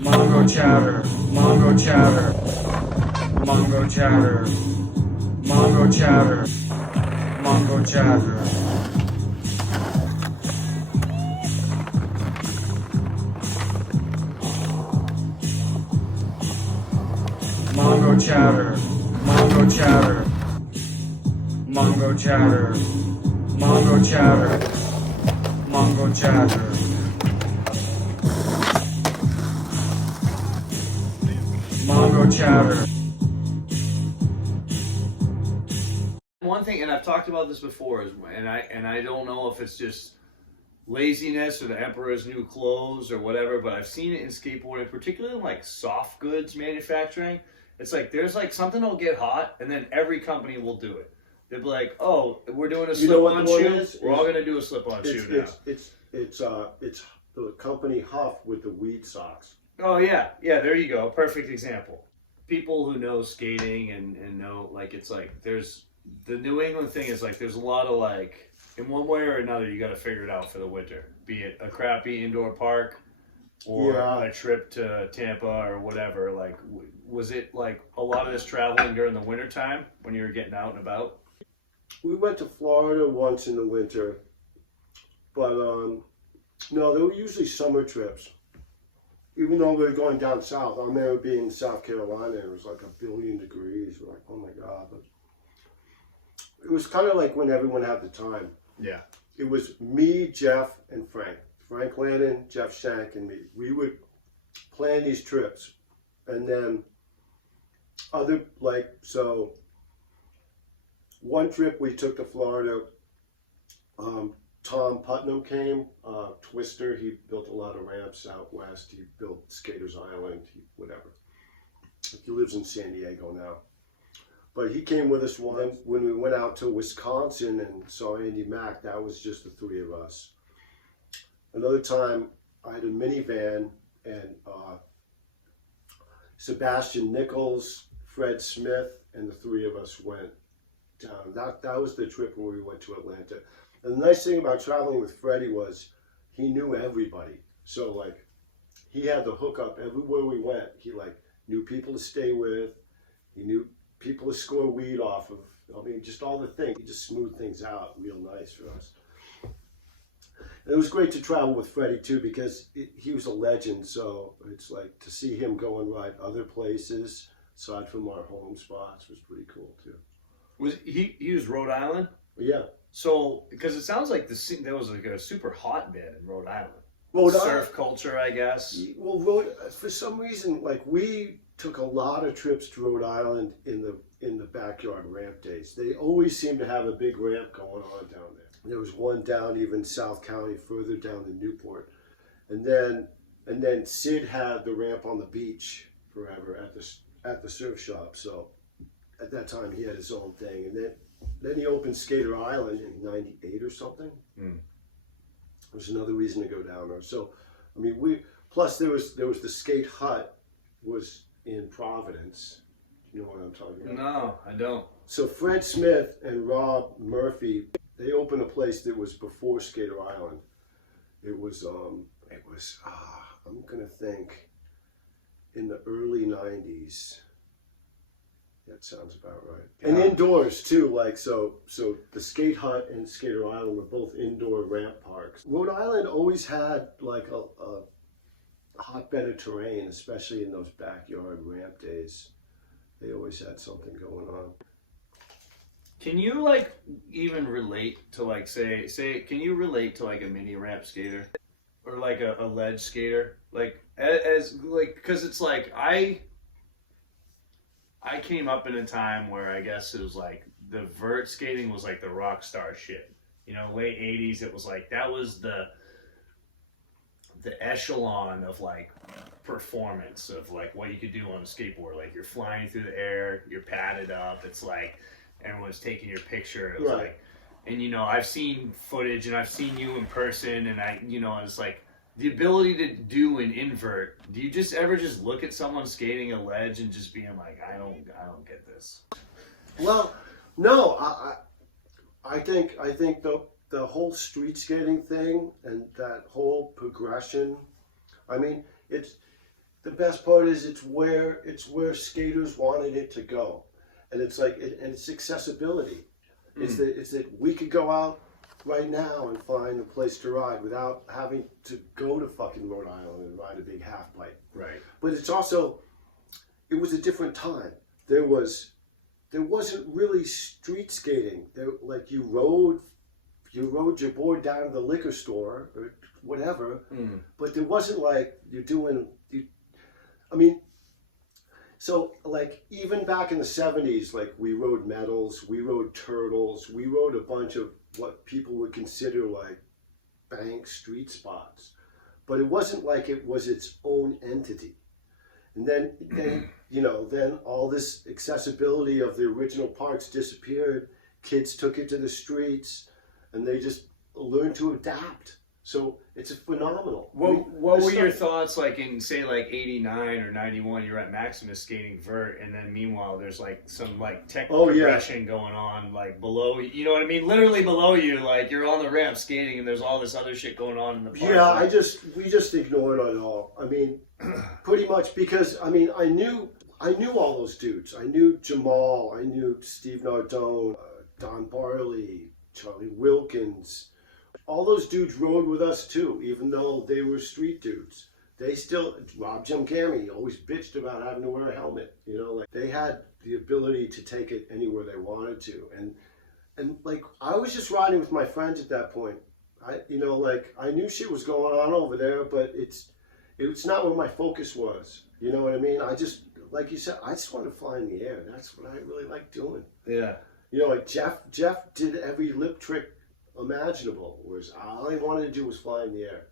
Mongo chatter, Mongo chatter, Mongo chatter, Mongo chatter, Mongo chatter. Mongo chatter, Mongo chatter, Mongo chatter, Mongo chatter, Mongo chatter. Mongo chatter. One thing, and I've talked about this before, and I don't know if it's just laziness or the emperor's new clothes or whatever, but I've seen it in skateboarding, particularly in like soft goods manufacturing. It's like there's like something will get hot, and then every company will do it. They'll be like, "Oh, we're doing a slip-on shoe. We're all gonna do a slip-on shoe now." It's the company Huff with the weed socks. Oh yeah, there you go. Perfect example. People who know skating and know, like, it's like there's the New England thing is like there's a lot of like, in one way or another, you got to figure it out for the winter. Be it a crappy indoor park or a trip to Tampa or whatever. Like, was it like a lot of this traveling during the winter time when you were getting out and about? We went to Florida once in the winter, but no, they were usually summer trips. Even though we were going down south, I remember being in South Carolina, and it was like 1 billion degrees. We're like, oh my God. But it was kind of like when everyone had the time. Yeah. It was me, Jeff, and Frank. Frank Landon, Jeff Shank, and me. We would plan these trips. And then one trip we took to Florida, Tom Putnam came, Twister. He built a lot of ramps out west. He built Skaters Island, whatever. He lives in San Diego now. But he came with us once when we went out to Wisconsin and saw Andy Mack. That was just the three of us. Another time, I had a minivan, and Sebastian Nichols, Fred Smith, and the three of us went down. That was the trip where we went to Atlanta. And the nice thing about traveling with Freddie was he knew everybody. So like he had the hookup everywhere we went. He like knew people to stay with. He knew people to score weed off of. I mean, just all the things. He just smoothed things out real nice for us. And it was great to travel with Freddie too, because he was a legend. So it's like to see him go and ride other places aside from our home spots was pretty cool too. Was he was Rhode Island? Yeah. So, because it sounds like that was like a super hotbed in Rhode Island. Surf culture, I guess. Well, for some reason, like we took a lot of trips to Rhode Island in the backyard ramp days. They always seemed to have a big ramp going on down there. There was one down even South County, further down in Newport, and then Sid had the ramp on the beach forever at the surf shop. So at that time he had his own thing, and then he opened Skater Island in '98 or something. There's another reason to go down there. So, I mean, plus there was the skate hut was in Providence. You know what I'm talking about? No, I don't. So Fred Smith and Rob Murphy, they opened a place that was before Skater Island. It was I'm gonna think in the early '90s. That sounds about right. And indoors too, like so the skate hut and Skater Island were both indoor ramp parks. Rhode Island always had like a hotbed of terrain, especially in those backyard ramp days. They always had something going on. Can you like even relate to like say can you relate to like a mini ramp skater or like a ledge skater? Like as like, because it's like I came up in a time where I guess it was like the vert skating was like the rock star shit. You know, late 80s, it was like that was the echelon of like performance of like what you could do on a skateboard. Like you're flying through the air, you're padded up, it's like everyone's taking your picture. It was like, and you know, I've seen footage and I've seen you in person, and it's like the ability to do an invert. Do you just ever just look at someone skating a ledge and just being like, I don't get this? Well, no, I think the whole street skating thing and that whole progression. I mean, the best part is it's where skaters wanted it to go, and it's like and it's accessibility. It's that we could go out right now and find a place to ride without having to go to fucking Rhode Island and ride a big half pipe. Right. But it's also, it was a different time. There wasn't really street skating. Like you rode your board down to the liquor store or whatever, but there wasn't like so like even back in the 70s, like we rode medals, we rode turtles, we rode a bunch of what people would consider like bank street spots, but it wasn't like it was its own entity. And then then all this accessibility of the original parks disappeared. Kids took it to the streets, and they just learned to adapt. So it's a phenomenal. What were your thoughts like in say like 89 or 91? You're at Maximus skating vert, and then meanwhile there's like some like tech progression going on like below. You know what I mean? Literally below you, like you're on the ramp skating, and there's all this other shit going on in the park. Yeah, we just ignored it all. I mean, pretty much because I mean I knew all those dudes. I knew Jamal. I knew Steve Nardone, Don Barley, Charlie Wilkins. All those dudes rode with us too, even though they were street dudes. They still, Rob Jamgami always bitched about having to wear a helmet. You know, like they had the ability to take it anywhere they wanted to. And like I was just riding with my friends at that point. I knew shit was going on over there, but it's not where my focus was. You know what I mean? I just, like you said, I just wanted to fly in the air. That's what I really like doing. Yeah. You know, like Jeff did every lip trick imaginable, whereas all I wanted to do was fly in the air.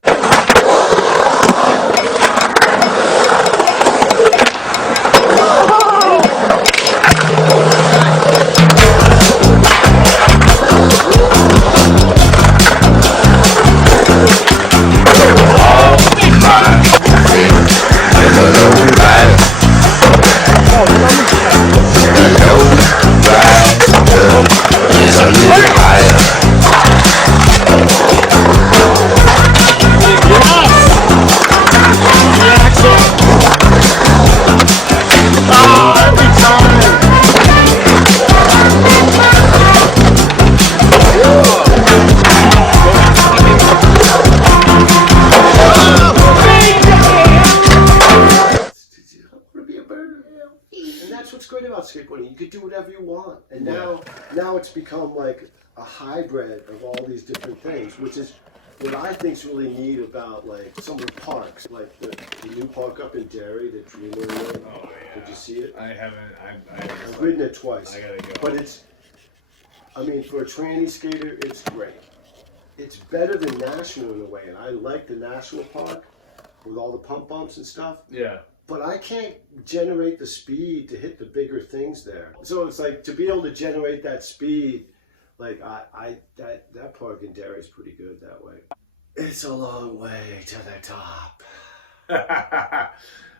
Skateboarding, you could do whatever you want, and now it's become like a hybrid of all these different things, which is what I think's really neat about like some of the parks, like the new park up in Derry that you know. Oh yeah. Did you see it? I haven't. I've ridden it twice. I gotta go. But I mean, for a tranny skater, it's great. It's better than National in a way, and I like the National Park with all the pump bumps and stuff. Yeah. But I can't generate the speed to hit the bigger things there. So it's like to be able to generate that speed, like that park in Derry is pretty good that way. It's a long way to the top.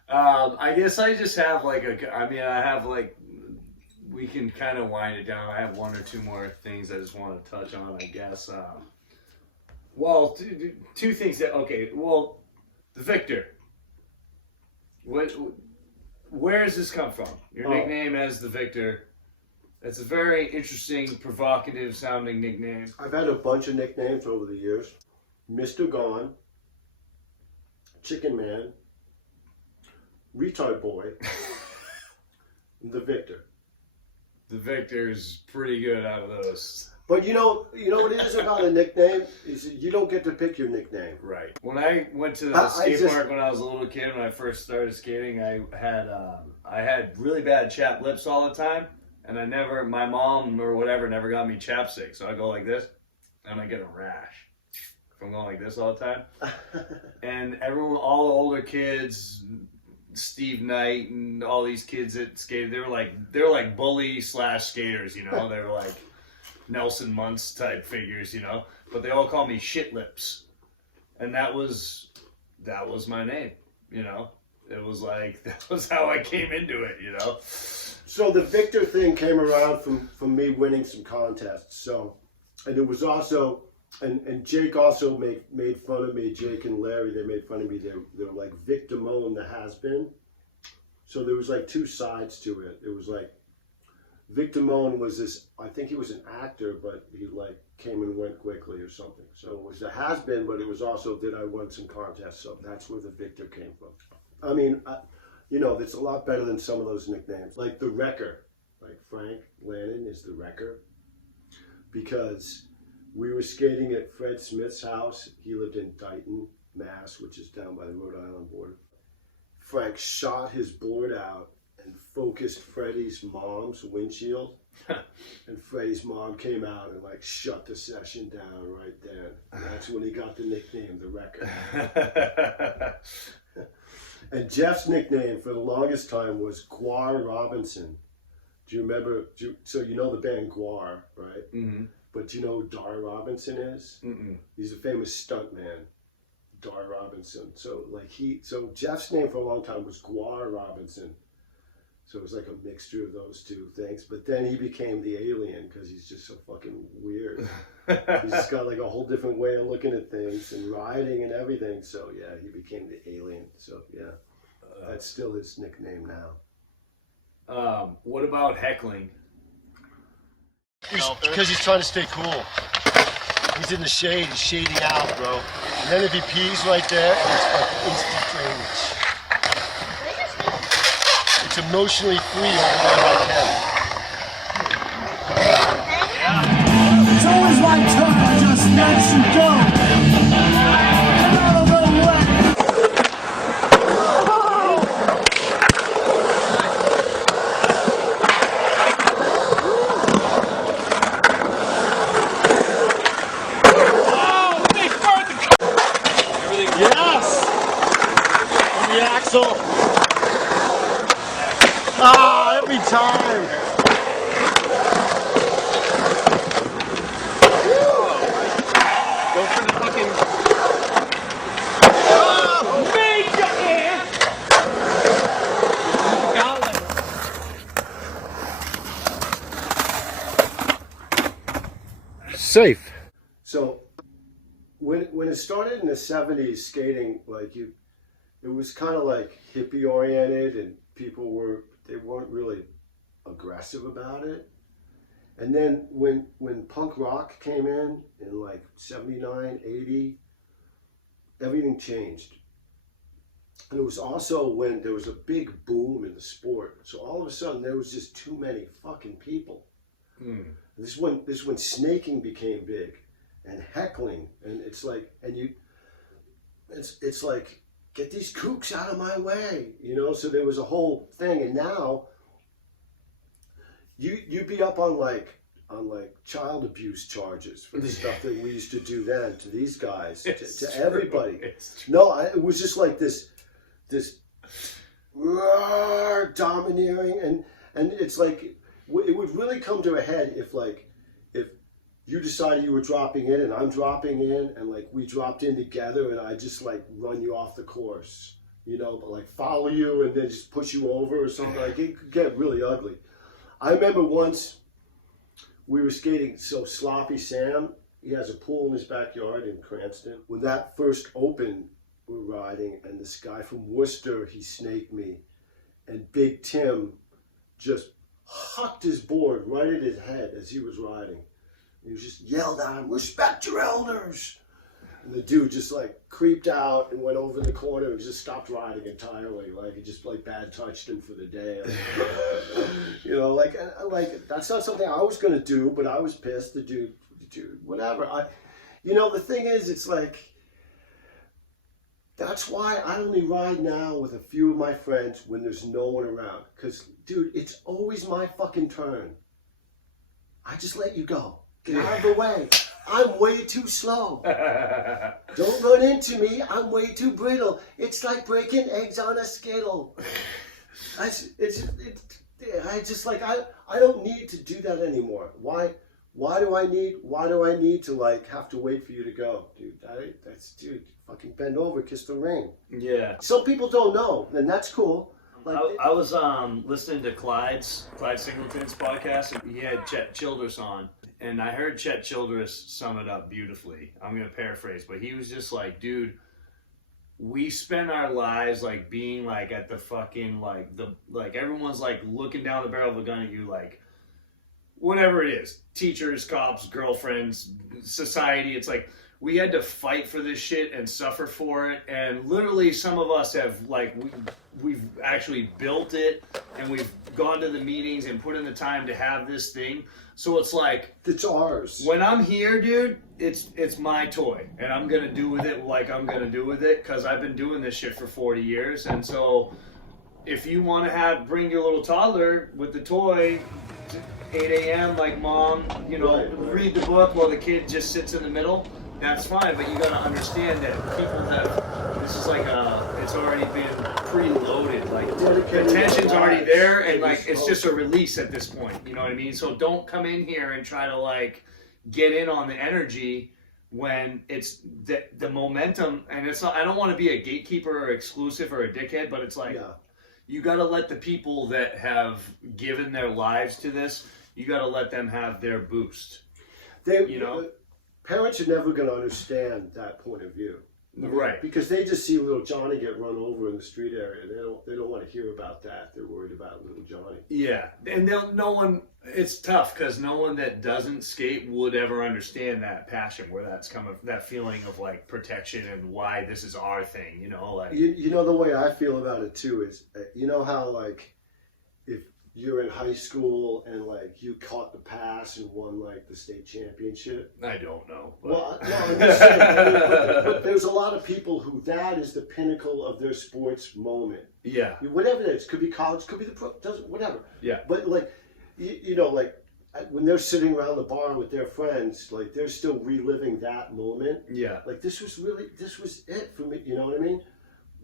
I guess I just have like we can kind of wind it down. I have one or two more things I just want to touch on, I guess. Well, two things that, okay, well, the Victor. Where does this come from? Your nickname as the Victor. It's a very interesting, provocative sounding nickname. I've had a bunch of nicknames over the years. Mr. Gone, Chicken Man, Retard Boy, the Victor. The Victor's pretty good out of those. But you know what it is about a nickname is you don't get to pick your nickname. Right. When I went to the skate park when I was a little kid, when I first started skating, I had really bad chapped lips all the time, and my mom or whatever never got me chapstick, so I go like this, and I get a rash from going like this all the time. And all the older kids, Steve Knight and all these kids that skated, they were like bully / skaters, you know. They were like Nelson Muntz type figures, you know, but they all call me Shit Lips, and that was my name, you know. It was like, that was how I came into it, you know. So the Victor thing came around from me winning some contests. So, and it was also And Jake also made fun of me. Jake and Larry, they made fun of me. They're like Victor Moan, the has-been. So there was like two sides to it. It was like Victor Moan was this, I think he was an actor, but he like came and went quickly or something. So it was the has-been, but it was also did I win some contests. So that's where the Victor came from. I mean, you know, it's a lot better than some of those nicknames. Like the Wrecker, like Frank Lannon is the Wrecker. Because we were skating at Fred Smith's house. He lived in Dighton, Mass, which is down by the Rhode Island border. Frank shot his board out and focused Freddie's mom's windshield. And Freddie's mom came out and like shut the session down right then. And that's when he got the nickname, the Wrecker. And Jeff's nickname for the longest time was Guar Robinson. Do you remember? So you know the band Guar, right? Mm-hmm. But do you know who Dar Robinson is? Mm-mm. He's a famous stuntman, Dar Robinson. So so Jeff's name for a long time was Guar Robinson. So it was like a mixture of those two things. But then he became the alien because he's just so fucking weird. He's just got like a whole different way of looking at things and riding and everything. So yeah, he became the alien. So yeah, that's still his nickname now. What about heckling? Because he's trying to stay cool. He's in the shade, he's shading out, bro. And then if he pees right there, it's like instant drainage. It's emotionally free over there by Ken. It's always my turn, I just let you go. Get out of the way. Yes! On the axle. Ah, every time. Go for the fucking. Oh, major air! Safe. So when it started in the 70s, skating, like it was kind of like hippie oriented, and people weren't really aggressive about it. And then when punk rock came in like 79, 80, everything changed. And it was also when there was a big boom in the sport. So all of a sudden there was just too many fucking people. This is when snaking became big, and heckling, and it's like, it's like, get these kooks out of my way, you know. So there was a whole thing, and now you'd be up on like child abuse charges for the stuff that we used to do then to these guys, to everybody. No, it was just like this domineering, and it's like it would really come to a head if you decided you were dropping in and I'm dropping in, and like we dropped in together, and I just like run you off the course, you know, but like follow you and then just push you over or something. Like it could get really ugly. I remember once we were skating, so Sloppy Sam, he has a pool in his backyard in Cranston. When that first opened, we were riding, and this guy from Worcester, he snaked me, and Big Tim just hucked his board right at his head as he was riding. He was just yelled at him, "Respect your elders!" And the dude just like creeped out and went over in the corner and just stopped riding entirely. Like he just like bad touched him for the day. You know, like that's not something I was gonna do, but I was pissed. The dude, whatever. You know, the thing is, it's like, that's why I only ride now with a few of my friends when there's no one around. Because, dude, it's always my fucking turn. I just let you go. Get out of the way. I'm way too slow. Don't run into me. I'm way too brittle. It's like breaking eggs on a skittle. I don't need to do that anymore. Why do I need to like have to wait for you to go, dude? Fucking bend over, kiss the ring. Yeah. Some people don't know, and that's cool. Like I was listening to Clyde Singleton's podcast, and he had Chet Childress on. and I heard Chet Childress sum it up beautifully. I'm gonna paraphrase, but he was just like, dude, we spend our lives like being like at the fucking like everyone's like looking down the barrel of a gun at you, like whatever it is, teachers, cops, girlfriends, society. It's like we had to fight for this shit and suffer for it, and literally some of us have like we've actually built it, and we've gone to the meetings and put in the time to have this thing. So it's like it's ours. When I'm here, dude, it's my toy, and I'm gonna do with it like I'm gonna do with it, because I've been doing this shit for 40 years. And so if you want to bring your little toddler with the toy 8 a.m. like mom, you know, read the book while the kid just sits in the middle, that's fine. But you got to understand that people have, this is like it's already been preloaded. Like the tension's already there, and like it's just a release at this point. You know what I mean? So don't come in here and try to like get in on the energy when it's the momentum. And it's not, I don't want to be a gatekeeper or exclusive or a dickhead, but it's like you got to let the people that have given their lives to this, you got to let them have their boost. You know, parents are never going to understand that point of view, right? Because they just see little Johnny get run over in the street area. They don't want to hear about that. They're worried about little Johnny. Yeah, and no one. It's tough because no one that doesn't skate would ever understand that passion, where that's coming, that feeling of like protection and why this is our thing. You know, like you know the way I feel about it too is, you know how like if you're in high school and like you caught the pass and won like the state championship. I don't know. But... Well, no, I'm just saying, but there's a lot of people who that is the pinnacle of their sports moment. Yeah. Whatever it is, could be college, could be the pro, doesn't whatever. Yeah. But like, you know, like when they're sitting around the bar with their friends, like they're still reliving that moment. Yeah. Like this was it for me. You know what I mean?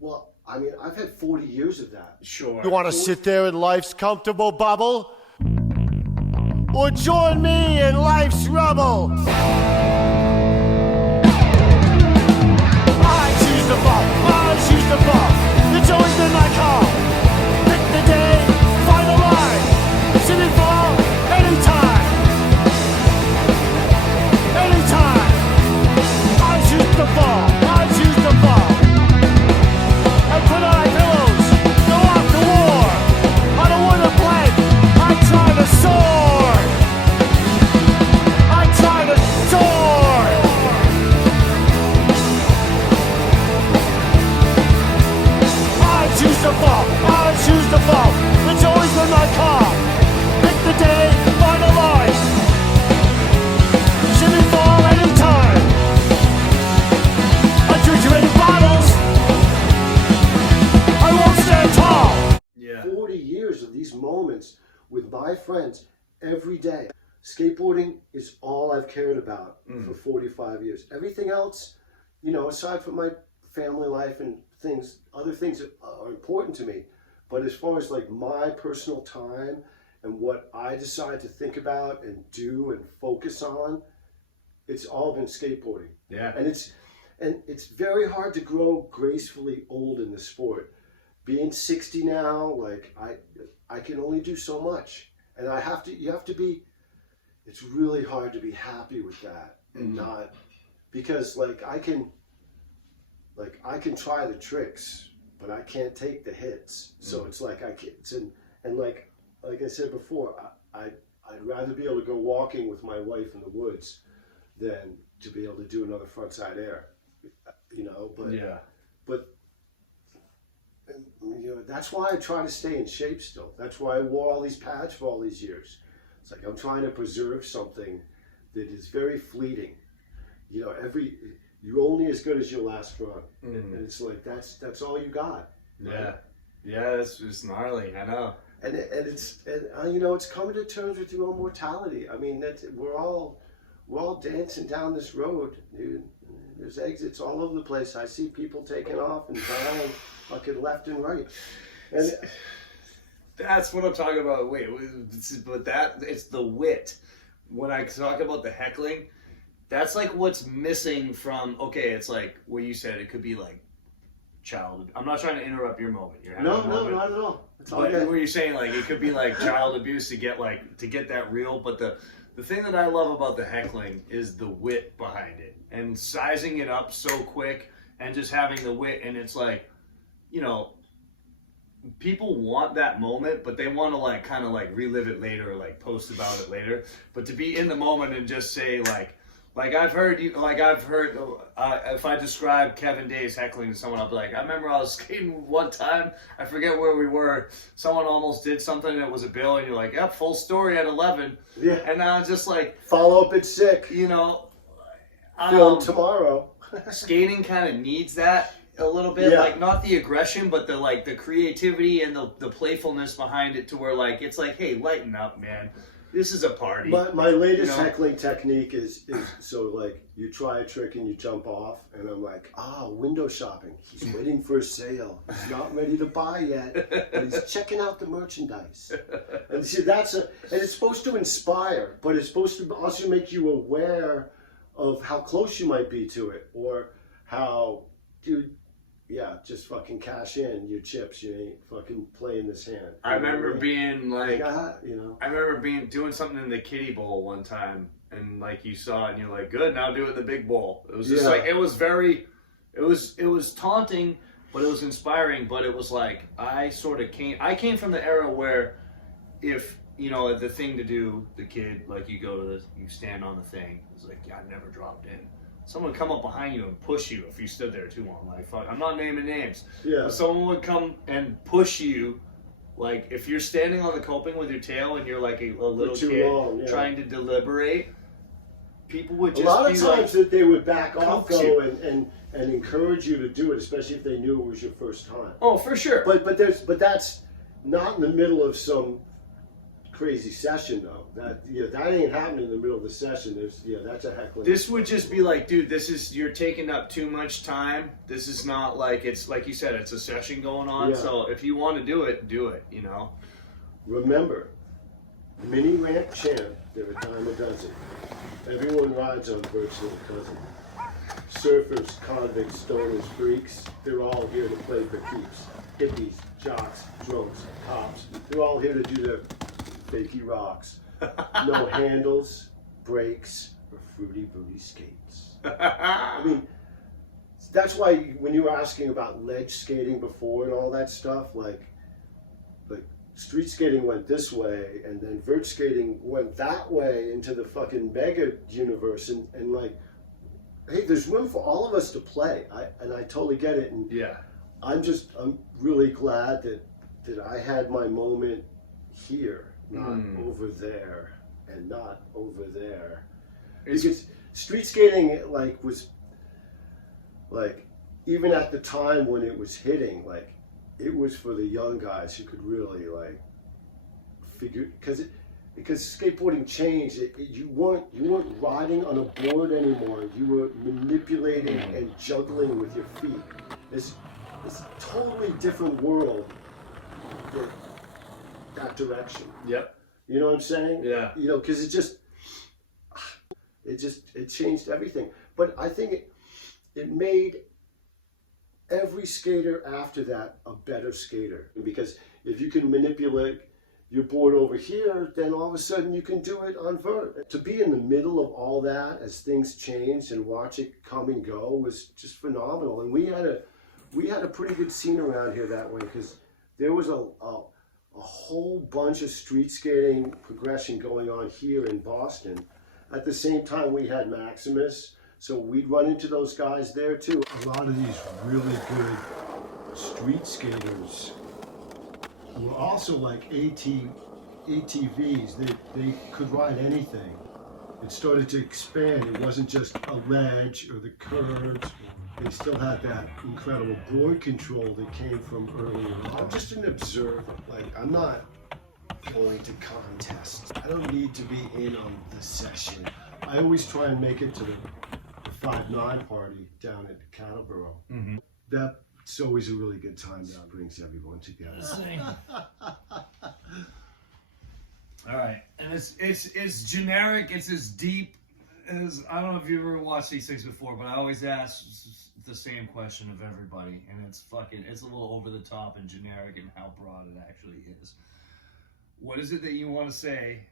Well, I mean, I've had 40 years of that. Sure. You want to sit there in life's comfortable bubble? Or join me in life's rubble? I choose the ball, I choose the ball. It's always been my call. Pick the day, find the line. Sit and fall, anytime. Anytime. I choose the ball, I choose the ball. I put on my pillows, go off to war. On a wooden plank, I try to soar. I try to soar. I choose the ball, I choose the ball. It's always been my call. Pick the day, find a line. Shimmy fall anytime. I drink too many bottles. I won't stand tall. Yeah. 40 years of these moments with my friends every day. Skateboarding is all I've cared about for 45 years. Everything else, you know, aside from my family life and things, other things that are important to me. But as far as like my personal time and what I decide to think about and do and focus on, it's all been skateboarding. Yeah. And it's very hard to grow gracefully old in the sport. Being 60 now, like I can only do so much, and you have to be. It's really hard to be happy with that and not, because like I can try the tricks, but I can't take the hits. So it's like I can't. And like I said before, I'd rather be able to go walking with my wife in the woods than to be able to do another frontside air. You know, but Yeah. But you know, that's why I try to stay in shape still. That's why I wore all these pads for all these years. It's like I'm trying to preserve something that is very fleeting. You know, you're only as good as your last run, and it's like that's all you got. Right? Yeah. Yeah, it's gnarly. I know. And you know, it's coming to terms with your own mortality. I mean, we're all dancing down this road, dude. There's exits all over the place. I see people taking off and dying fucking left and right. And That's what I'm talking about. Wait, but it's the wit. When I talk about the heckling, that's like what's missing from. Okay, it's like what you said. It could be like child. I'm not trying to interrupt your moment. You're having a moment. not at all. It's all But good. what you're saying, like it could be like child abuse to get that real. But the thing that I love about the heckling is the wit behind it and sizing it up so quick and just having the wit. And it's like, you know, people want that moment, but they want to like kind of like relive it later, or like post about it later. But to be in the moment and just say like I've heard you, like I've heard, if I describe Kevin Dave's heckling to someone, I'll be like, I remember I was skating one time, I forget where we were, someone almost did something that was a bill, and you're like, yep, full story at 11. Yeah. And I was just like, Follow up at 6. you know, Film tomorrow. skating kind of needs that a little bit, Yeah. like not the aggression, but the like the creativity and the playfulness behind it, to where like it's like, hey, lighten up, man. This is a party. My latest You know? heckling technique is so like you try a trick and you jump off, and I'm like, window shopping. He's waiting for a sale. He's not ready to buy yet, but he's checking out the merchandise. And see, and it's supposed to inspire, but it's supposed to also make you aware of how close you might be to it, or how, dude. Yeah, just fucking cash in your chips. You ain't fucking playing this hand. I remember being like, you know. I remember doing something in the kiddie bowl one time, and like you saw it, and you're like, good, now do it in the big bowl. It was just like, it was taunting, but it was inspiring. But it was like, I came from the era where, if you know the thing to do, the kid, like you stand on the thing. It's like, yeah, I never dropped in. Someone would come up behind you and push you if you stood there too long. Like, fuck, I'm not naming names. Yeah. But someone would come and push you. Like, if you're standing on the coping with your tail and you're like a little kid trying to deliberate, people would just a lot of times that they would back off though and encourage you to do it, especially if they knew it was your first time. Oh, for sure. But that's not in the middle of some crazy session though. That ain't happening in the middle of the session. That's a heckling. This would just be like, dude, you're taking up too much time. This is not like, it's like you said, it's a session going on. Yeah. So if you want to do it, you know. Remember, mini ramp champ, they're a dime a dozen. Everyone rides on virtually a cousin. Surfers, convicts, stoners, freaks, they're all here to play for keeps. Hippies, jocks, drunks, cops, they're all here to do their fakey rocks. No handles, brakes, or fruity booty skates. I mean, that's why when you were asking about ledge skating before and all that stuff, like street skating went this way, and then vert skating went that way into the fucking mega universe, and like, hey, there's room for all of us to play. I totally get it, and yeah, I'm really glad that I had my moment here, not over there, and not over there. Because street skating was even at the time when it was hitting, it was for the young guys who could really figure, because skateboarding changed. You weren't riding on a board anymore. You were manipulating and juggling with your feet. It's a totally different world. That direction. Yep. You know what I'm saying? Yeah. You know, because it changed everything. But I think it made every skater after that a better skater. Because if you can manipulate your board over here, then all of a sudden you can do it on vert. To be in the middle of all that as things changed and watch it come and go was just phenomenal. And we had a pretty good scene around here that way, because there was a whole bunch of street skating progression going on here in Boston. At the same time, we had Maximus, so we'd run into those guys there too. A lot of these really good street skaters were also like ATVs. They could ride anything. It started to expand. It wasn't just a ledge or the curves. They still had that incredible board control that came from earlier on. I'm just an observer. I'm not going to contests. I don't need to be in on the session. I always try and make it to the 5-9 party down at Cattleboro. Mm-hmm. That's always a really good time that brings everyone together. All right, and it's generic. It's as deep as, I don't know if you've ever watched these things before, but I always ask the same question of everybody, and it's a little over the top and generic in how broad it actually is. What is it that you want to say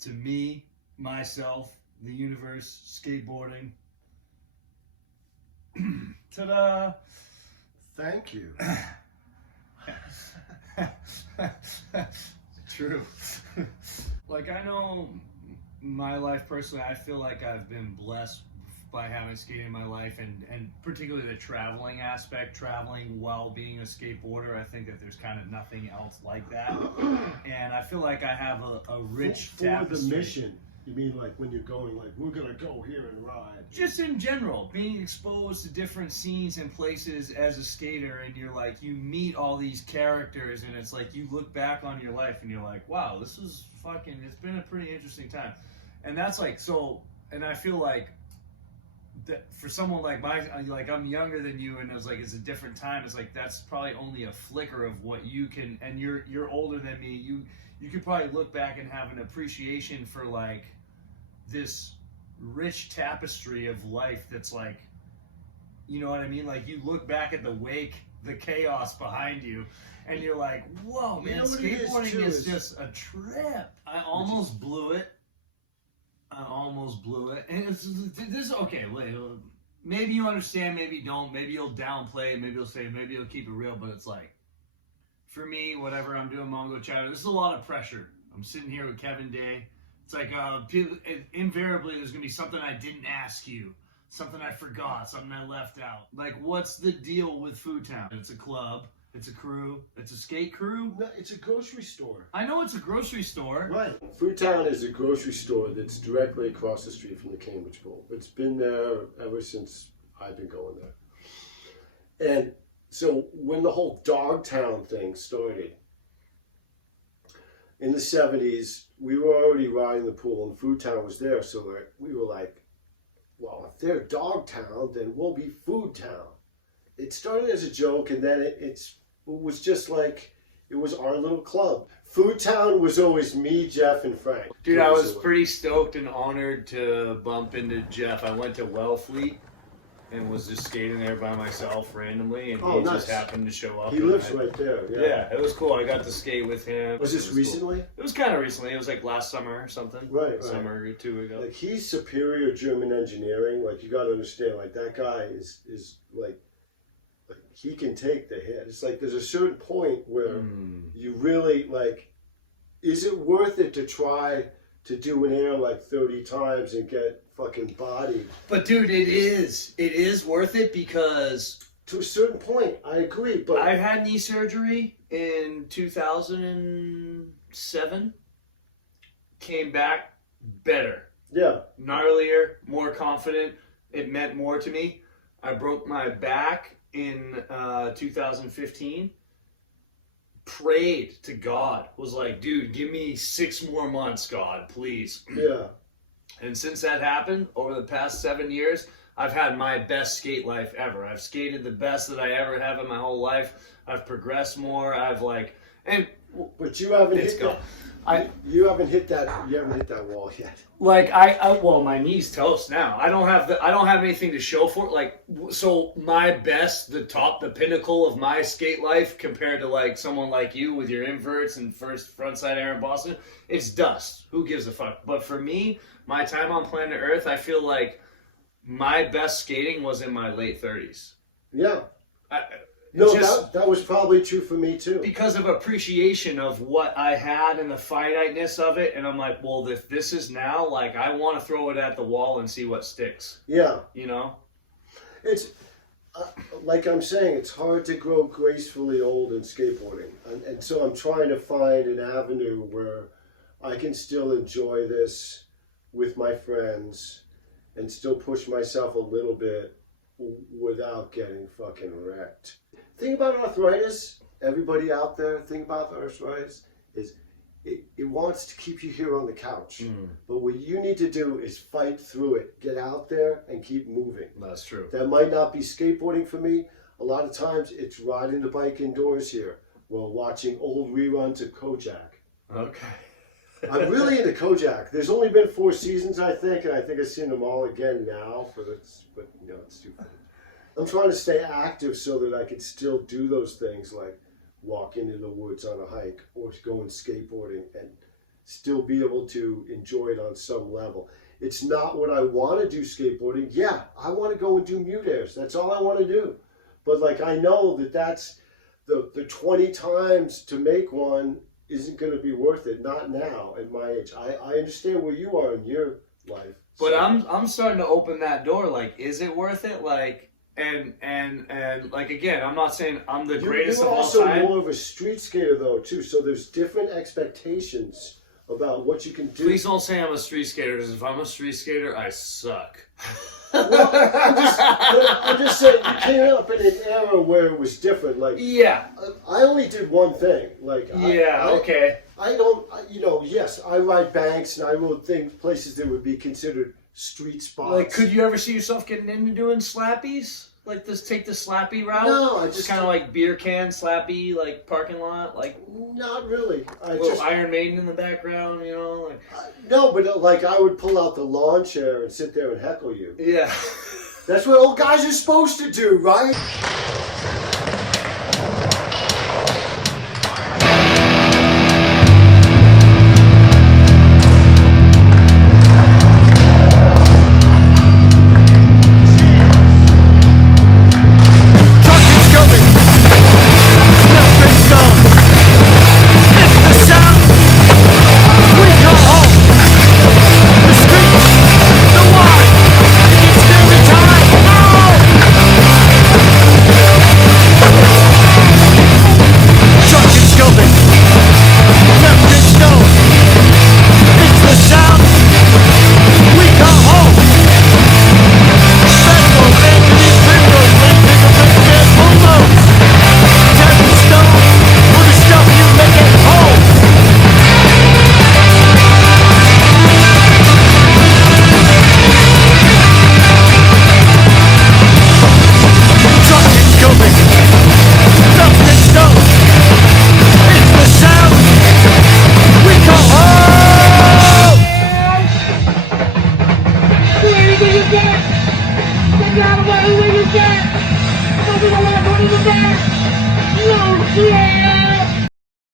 to me myself, the universe, skateboarding. Ta-da! Thank you. True. Like, I know my life personally, I feel like I've been blessed by having skating in my life, and particularly the traveling aspect, traveling while being a skateboarder. I think that there's kind of nothing else like that. And I feel like I have a rich For tapestry. the mission. You mean like when you're going, like, we're gonna go here and ride? Just in general, being exposed to different scenes and places as a skater, and you're like, you meet all these characters, and it's like you look back on your life and you're like, wow, this was fucking, it's been a pretty interesting time. And that's like, so, and I feel like that for someone like like I'm younger than you, and it was like, it's a different time. It's like, that's probably only a flicker of what you can, and you're older than me. You could probably look back and have an appreciation for like this rich tapestry of life that's like, you know what I mean? Like, you look back at the wake, the chaos behind you, and you're like, whoa, man, You know what it is, skateboarding too, is is- just a trip. I almost blew it. And it's this, okay, wait, maybe you understand, maybe you don't, maybe you'll downplay it, maybe you'll say, maybe you'll keep it real, but it's like, for me, whatever I'm doing, MONGOCHATTER, this is a lot of pressure. I'm sitting here with Kevin Day. It's like, invariably, there's going to be something I didn't ask you, something I forgot, something I left out. Like, what's the deal with Food Town? It's a club, it's a crew, it's a skate crew. No, it's a grocery store. I know it's a grocery store. Right. Food Town is a grocery store that's directly across the street from the Cambridge Bowl. It's been there ever since I've been going there. And so when the whole Dogtown thing started, in the 70s, we were already riding the pool, and Food Town was there, so we were like, well, if they're Dogtown, then we'll be Food Town. It started as a joke, and then it was just like, it was our little club. Food Town was always me, Jeff, and Frank. Dude, I was pretty stoked and honored to bump into Jeff. I went to Wellfleet and was just skating there by myself randomly, and he nice. just happened to show up. He and lives right there. Yeah. Yeah, it was cool. I got to skate with him. Was this It cool. recently? It was kind of recently. It was like last summer or something. Right. Summer or two ago. Like, he's superior German engineering. Like, you got to understand, like, that guy is like he can take the hit. It's like there's a certain point where you really, like, is it worth it to try to do an air like 30 times and get fucking bodied? But dude, it is worth it, because To a certain point, I agree, but I had knee surgery in 2007. Came back better, yeah, gnarlier, more confident. It meant more to me. I broke my back in 2015. Prayed to God. Was like, dude, give me 6 more months, God, please. yeah. And since that happened, over the past 7 years, I've had my best skate life ever. I've skated the best that I ever have in my whole life. I've progressed more. But you haven't It's hit gone. that. You haven't hit that wall yet. Well, my knee's toast now. I don't have anything to show for it. Like, so my best, the pinnacle of my skate life compared to like someone like you with your inverts and frontside air in Boston, it's dust. Who gives a fuck? But for me, my time on planet Earth, I feel like my best skating was in my late 30s. Yeah. No, Just- that was probably true for me too. Because of appreciation of what I had and the finiteness of it, and I'm like, well, if this is now, like, I want to throw it at the wall and see what sticks. Yeah. You know? It's like I'm saying, it's hard to grow gracefully old in skateboarding. And so I'm trying to find an avenue where I can still enjoy this with my friends and still push myself a little bit without getting fucking wrecked. Thing about arthritis, everybody out there, thing about arthritis is it wants to keep you here on the couch. But what you need to do is fight through it. Get out there and keep moving. That's true. That might not be skateboarding for me. A lot of times it's riding the bike indoors here while watching old reruns of Kojak. Okay. I'm really into Kojak. There's only been 4 seasons, I think, and I think I've seen them all again now. But you know, it's stupid. I'm trying to stay active so that I could still do those things like walk into the woods on a hike or going skateboarding. And still be able to enjoy it on some level. It's not what I want to do skateboarding. Yeah, I want to go and do mute airs. That's all I want to do. But like, I know that that's the 20 times to make one isn't going to be worth it. Not now at my age. I understand where you are in your life. But so. I'm starting to open that door. Like, is it worth it? Like, and like, again, I'm not saying I'm the greatest You're of all also time. more of a street skater though too. So there's different expectations about what you can do. Please don't say I'm a street skater, because if I'm a street skater, I suck. Well, I'm just saying, you came up in an era where it was different. Like, Yeah. I only did one thing. Like, Okay. I don't, yes, I ride banks and I rode things, places that would be considered street spots. Like, could you ever see yourself getting into doing slappies? Like, take the slappy route? No, I just kind of like beer can slappy, like parking lot, like not really. I little just Iron Maiden in the background, like. no, but like I would pull out the lawn chair and sit there and heckle you. Yeah. That's what old guys are supposed to do, right? Yeah!